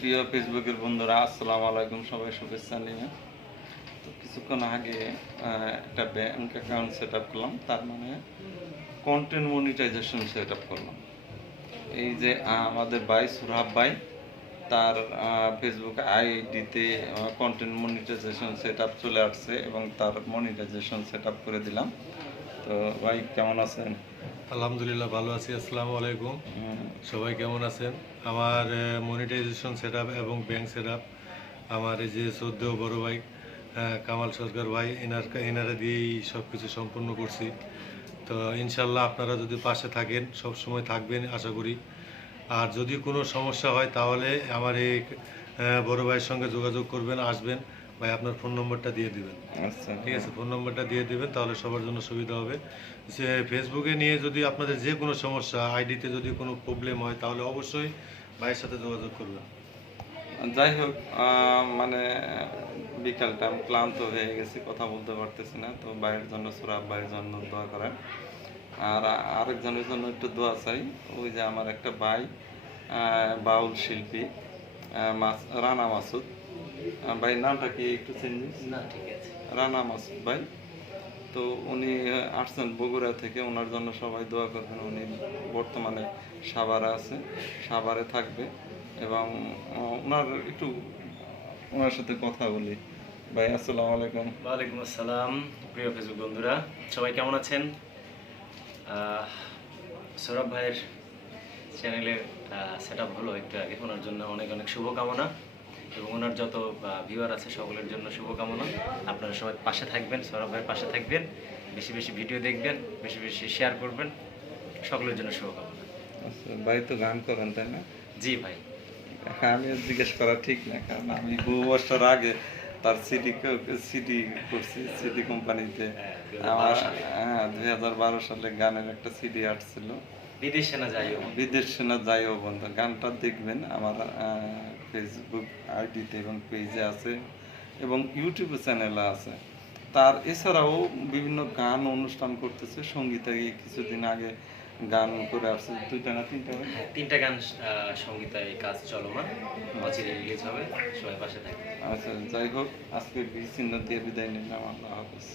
প্রিয় ফেসবুকের বন্ধুরা, আসসালামু আলাইকুম। সবাই শুভেচ্ছা নিয়ে তো কিছুক্ষণ আগে একটা ব্যাংক অ্যাকাউন্ট সেট আপ করলাম, তার মানে কন্টেন্ট মনিটাইজেশন সেট আপ করলাম। এই যে আমাদের ভাই সুরাব ভাই, তার ফেসবুক আইডিতে কন্টেন্ট মনিটাইজেশন সেট আপ চলে আসছে এবং তার মনিটাইজেশন সেট আপ করে দিলাম। তো ভাই কেমন আছেন? আলহামদুলিল্লাহ ভালো আছি। আসসালামু আলাইকুম। সবাই কেমন আছেন? আমার মনিটাইজেশন সেটআপ এবং ব্যাংক সেটআপ আমার এই যে শ্রদ্ধেয় বড় ভাই কামাল সরকার ভাই এনারা দিয়েই সব কিছু সম্পূর্ণ করছি। তো ইনশাল্লাহ আপনারা যদি পাশে থাকেন, সব সময় থাকবেন আশা করি। আর যদি কোনো সমস্যা হয় তাহলে আমার এই বড় ভাইয়ের সঙ্গে যোগাযোগ করবেন, আসবেন। ভাই আপনার ফোন নম্বরটা দিয়ে দিবেন। আচ্ছা, ঠিক আছে, ফোন নম্বরটা দিয়ে দিবেন, তাহলে সবার জন্য সুবিধা হবে। যে ফেসবুকে নিয়ে যদি আপনাদের যে কোনো সমস্যা, আইডিতে যদি কোনো প্রবলেম হয়, তাহলে অবশ্যই ভাইয়ের সাথে যোগাযোগ করবেন। যাই হোক, মানে বিকালটা আমি ক্লান্ত হয়ে গেছি, কথা বলতে পারতেছি না। তো ভাইয়ের জন্য, সুরাব ভাইয়ের জন্য দোয়া করেন। আর আরেকজনের জন্য একটু দোয়া চাই। ওই যে আমার একটা ভাই, বাউল শিল্পী, রানা মাসুদ ভাই, নামটা কি একটু চিনিস? না, ঠিক আছে। রানা মাসুদ ভাই। তো উনি আসছেন বগুড়া থেকে, ওনার জন্য সবাই দোয়া করবেন। উনি বর্তমানে সাভারে আছে, সাভারে থাকবে। এবং ওনার একটু ওনার সাথে কথা বলি। ভাই আসসালামু আলাইকুম। ওয়ালাইকুম আসসালাম। প্রিয় ফেসবুক বন্ধুরা, সবাই কেমন আছেন? সৌরভ ভাইয়ের চ্যানেলের সেট আপ হলো একটু আগে। ওনার জন্য অনেক অনেক শুভকামনা এবং ওনার যত ভিউয়ার আছে সকলের জন্য শুভকামনা। আপনারা সবাই পাশে থাকবেন, সৌরভ ভাইয়ের পাশে থাকবেন, বেশি বেশি ভিডিও দেখবেন, বেশি বেশি শেয়ার করবেন, সকলের জন্য শুভকামনা। আচ্ছা, ভাই তো গান করেন তাই না? জি ভাই। আমি জিজ্ঞেস করা ঠিক না, কারণ আমি বহু বছর আগে তার সিডি করছি, সিডি কোম্পানিতে। আমার 2012 সালে গানের একটা সিডি আসছিল, বিদেশে না যাইও। বিদেশে না যাইও বন্ধু। গানটা দেখবেন আমার ফেসবুক আইডিতে এবং পেজে আছে এবং ইউটিউব চ্যানেলে আছে। তার এছাড়াও বিভিন্ন গান অনুষ্ঠান করতেছে, সঙ্গীতে কিছুদিন আগে গান করে আসছে, 2টা না 3টা। হ্যাঁ, 3টা গান সংগীতায় কাজ চলমান, অচিরে রিলিজ হবে, সবাই পাশে থাকবে। আচ্ছা, যাই হোক, আজকে বিচ্ছিন্ন দিয়ে বিদায় নিলাম। আল্লাহ হাফেজ।